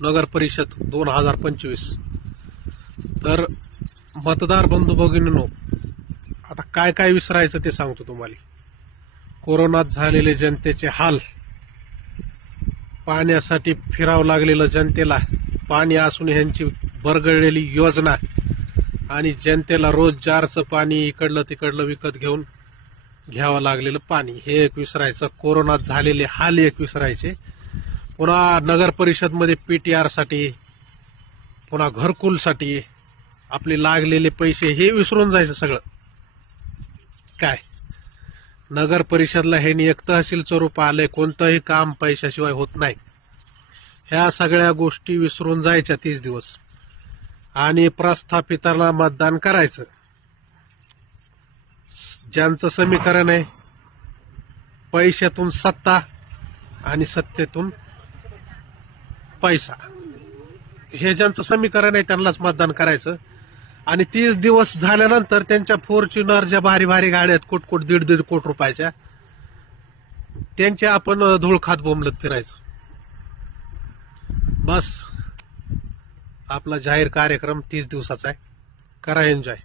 नगर परिषद 2025। तर मतदार बंधू भगिनींनो, आता काय काय विसरायचं ते सांगतो तुम्हाला। कोरोनात झालेले जनतेचे हाल, पाण्यासाठी फिरावं लागलेलं जनतेला, पाणी असून ह्यांची बरगळलेली योजना आणि जनतेला रोज जारचं पाणी इकडलं तिकडलं विकत घेऊन घ्यावं लागलेलं पाणी, हे एक विसरायचं। कोरोनात झालेले हाल एक विसरायचे। पुन्हा नगर परिषद मध्ये पीटीआर साठी, पुन्हा घरकुलसाठी आपले लागलेले पैसे हे विसरून जायचं सगळं। काय नगर परिषदला ह्यांनी एक तहसीलचं रूप आलंय, कोणतंही काम पैशाशिवाय होत नाही। ह्या सगळ्या गोष्टी विसरून जायच्या 30 दिवस आणि प्रस्थापितांना मतदान करायचं। ज्यांचं समीकरण आहे पैशातून सत्ता आणि सत्तेतून पैसा, हे ज्यांचं समीकरण आहे त्यांनाच मतदान करायचं। आणि 30 दिवस झाल्यानंतर त्यांच्या फॉर्च्युनर ज्या भारी भारी गाड्या आहेत, कोट 1.5 कोटी रुपयाच्या, त्यांच्या आपण धूळ खात बोंबलत फिरायचं। बस आपला जाहीर कार्यक्रम 30 दिवसाचा आहे, करा एन्जॉय।